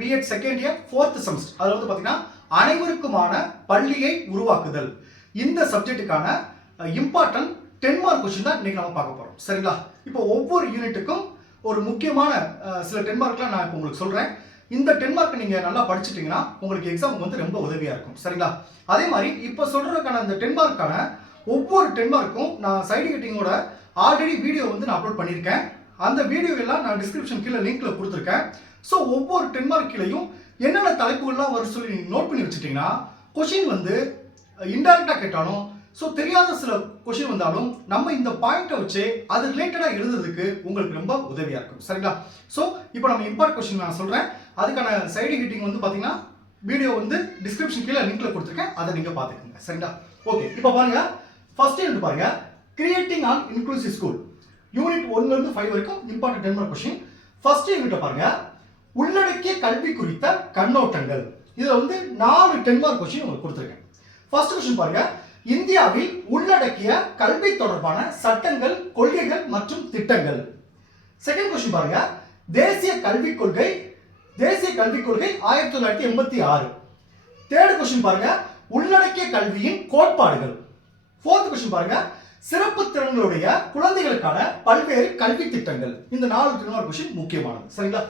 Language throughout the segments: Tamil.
BEd second year fourth semester அதில் வந்து பார்த்தீங்கன்னா அனைவருக்குமான பள்ளியை உருவாக்குதல். இந்த சப்ஜெக்ட்டுக்கான இம்பார்ட்டன்ட் டென் மார்க் கொஸ்டின் தான் இன்னைக்கு நம்ம பார்க்க போகிறோம் சரிங்களா? இப்போ ஒவ்வொரு யூனிட்டுக்கும் ஒரு முக்கியமான சில டென் மார்க்லாம் நான் இப்போ உங்களுக்கு சொல்கிறேன் இந்த டென் மார்க் நீங்கள் நல்லா படிச்சிட்டிங்கன்னா உங்களுக்கு எக்ஸாம் வந்து ரொம்ப உதவியாக இருக்கும். சரிங்களா? அதே மாதிரி இப்போ சொல்கிறதுக்கான அந்த டென் மார்க்கான ஒவ்வொரு டென் மார்க்கும் நான் சைடு கட்டிங்கோட ஆல்ரெடி வீடியோ வந்து நான் அப்லோட் பண்ணியிருக்கேன். அந்த வீடியோ எல்லாம் நான் டிஸ்கிரிப்ஷன் கீழே லிங்க்ல கொடுத்துருக்கேன். ஸோ ஒவ்வொரு டென்மார்க் கீழையும் என்னென்ன தலைப்புகள்லாம் வரும் சொல்லி நீங்கள் நோட் பண்ணி வச்சுட்டிங்கன்னா கொஷின் வந்து இன்டெரக்டாக கேட்டாலும் ஸோ தெரியாத சில கொஷின் வந்தாலும் நம்ம இந்த பாயிண்ட்டை வச்சு அது ரிலேட்டடாக எழுதுறதுக்கு உங்களுக்கு ரொம்ப உதவியாக இருக்கும். சரிங்களா? ஸோ இப்போ நம்ம இம்பார்ட் கொஷின் நான் சொல்கிறேன் அதுக்கான சைடு ஹிட்டிங் வந்து பார்த்தீங்கன்னா வீடியோ வந்து டிஸ்கிரிப்ஷன் கீழே லிங்க்ல கொடுத்துருக்கேன். அதை நீங்கள் பார்த்துக்கோங்க. சரிங்களா? ஓகே இப்போ பாருங்க. ஃபர்ஸ்ட் யூனிட் பாருங்க. Creating an inclusive school unit ஒன்ல இருந்து ஃபைவ் வரைக்கும் important ten mark question first யூனிட்டை பாருங்க. உள்ளடக்கிய கல்வி குறித்த கண்ணோட்டங்கள். இதுல வந்து நாலு டென் மார்க் கொஸ்டின் உங்களுக்கு கொடுத்துருக்கேன். ஃபர்ஸ்ட் கொஸ்டின் பாருங்க. இந்தியாவில் உள்ளடக்கிய கல்வி தொடர்பான சட்டங்கள் கொள்கைகள் மற்றும் திட்டங்கள். செகண்ட் கொஸ்டின் பாருங்க. தேசிய கல்விக் கொள்கை தேசிய கல்விக் கொள்கை ஆயிரத்தி தொள்ளாயிரத்தி எண்பத்தி ஆறு. தேர்ட் கொஸ்டின் பாருங்க. உள்ளடக்கிய கல்வியின் கோட்பாடுகள். ஃபோர்த் கொஸ்டின் பாருங்க. சிறப்பு திறன்களுடைய குழந்தைகளுக்கான பல்வேறு கல்வி திட்டங்கள். இந்த நாலு திருநாள் கொஸ்டின் முக்கியமானது. சரிங்களா?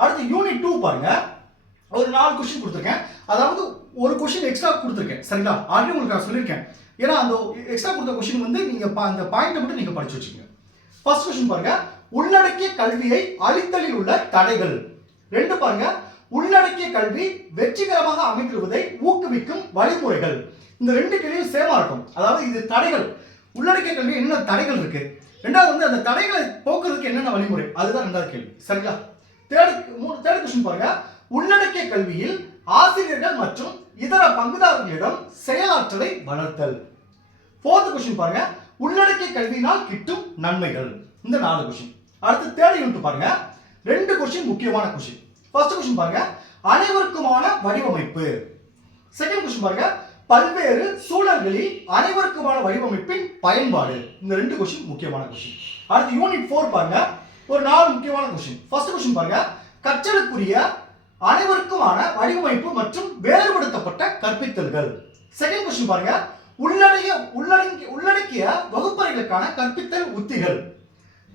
அடுத்து யூனிட் டூ பாருங்க. ஒரு நாலு கொஸ்டின் கொடுத்துருக்கேன். அதாவது ஒரு கொஸ்டின் எக்ஸ்ட்ரா கொடுத்துருக்கேன். சரிங்களா? ஆல்ரெடி உங்களுக்கு நான் சொல்லியிருக்கேன். ஏன்னா அந்த எக்ஸ்ட்ரா கொடுத்த கொஸ்டின் வந்து நீங்க அந்த பாயிண்ட்டை மட்டும் நீங்க படிச்சு வச்சுக்கோங்க. ஃபர்ஸ்ட் கொஸ்டின் பாருங்க. உள்ளடக்கிய கல்வியை அழித்தலில் உள்ள தடைகள். ரெண்டு பாருங்க. உள்ளடக்கிய கல்வி வெற்றிகரமாக அமைத்திடுவதை ஊக்குவிக்கும் வழிமுறைகள். இந்த ரெண்டு கேள்வியும் சேமா இருக்கும். அதாவது இது தடைகள். உள்ளடக்கிய கல்வி என்ன தடைகள் இருக்கு? ரெண்டாவது வந்து அந்த தடைகளை போக்குறதுக்கு என்னென்ன வழிமுறை? அதுதான் ரெண்டாவது கேள்வி. சரிங்களா? தேர்ட் மூணு தேர்ட் கொஸ்டின் பாருங்க. உள்ளடக்கிய கல்வியில் ஆசிரியர்கள் மற்றும் இதர பங்குதாரர்களிடம் செயலாற்றலை வளர்த்தல். ஃபோர்த் கொஸ்டின் பாருங்க. உள்ளடக்கிய கல்வியினால் கிட்டும் நன்மைகள். இந்த நாலு கொஸ்டின் அடுத்து தேர்ட் யூனிட் பாருங்க. ரெண்டு கொஸ்டின் முக்கியமான கொஸ்டின் ஃபர்ஸ்ட் கொஸ்டின் பாருங்க. அனைவருக்குமான வடிவமைப்பு. செகண்ட் கொஸ்டின் பாருங்க. பல்வேறு சூழல்களில் அனைவருக்குமான வடிவமைப்பின் பயன்பாடு. இந்த ரெண்டு கொஸ்டின் முக்கியமான கொஸ்டின் அடுத்து யூனிட் ஃபோர் பாருங்க. ஒரு நாலு முக்கியமான கொஸ்டின் ஃபர்ஸ்ட் கொஸ்டின் பாருங்க. கற்றலுக்குரிய அனைவருக்குமான வடிவமைப்பு மற்றும் வேறுபடுத்தப்பட்ட கற்பித்தல்கள். செகண்ட் கொஸ்டின் பாருங்க. உள்ளடைய உள்ளடங்கிய உள்ளடக்கிய வகுப்பறைகளுக்கான கற்பித்தல் உத்திகள்.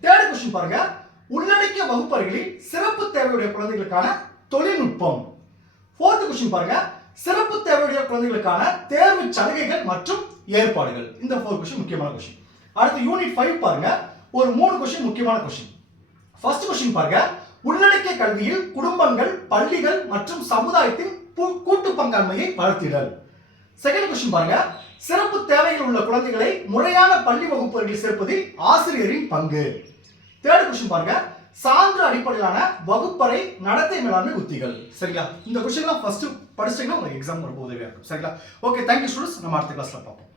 தேர்ட் கொஸ்டின் பாருங்க. உள்ளடக்கிய வகுப்பறைகளில் சிறப்பு தேவையுடைய குழந்தைகளுக்கான தொழில்நுட்பம். ஃபோர்த் கொஸ்டின் பாருங்க. சிறப்பு தேவையுடைய குழந்தைகளுக்கான தேர்வு சலுகைகள் மற்றும் ஏற்பாடுகள். இந்த ஃபோர் கொஸ்டின் முக்கியமான கொஸ்டின் அடுத்து யூனிட் ஃபைவ் பாருங்க. ஒரு மூணு கொஸ்டின் முக்கியமான கொஸ்டின் ஃபர்ஸ்ட் கொஸ்டின் பாருங்க. உள்ளடக்கிய கல்வியில் குடும்பங்கள் பள்ளிகள் மற்றும் சமுதாயத்தின் கூட்டு பங்காண்மையை வளர்த்திடல். செகண்ட் கொஸ்டின் பாருங்க. சிறப்பு தேவைகள் உள்ள குழந்தைகளை முறையான பள்ளி வகுப்புகளில் சேர்ப்பதில் ஆசிரியரின் பங்கு. தேர்ட் கொஸ்டின் பாருங்க. சான்று அடிப்படையிலான வகுப்பறை நடத்தை மேலாண்மை உத்திகள். சரிங்களா? இந்த கொஸ்டின்லாம் ஃபர்ஸ்ட் படிச்சிங்கன்னா உங்களுக்கு எக்ஸாம் ரொம்ப உதவியாக இருக்கும். சரிங்களா? ஓகே தேங்க்யூ ஸ்டூடெண்ட்ஸ் நம்ம அடுத்த கிளாஸ்ல பார்ப்போம்.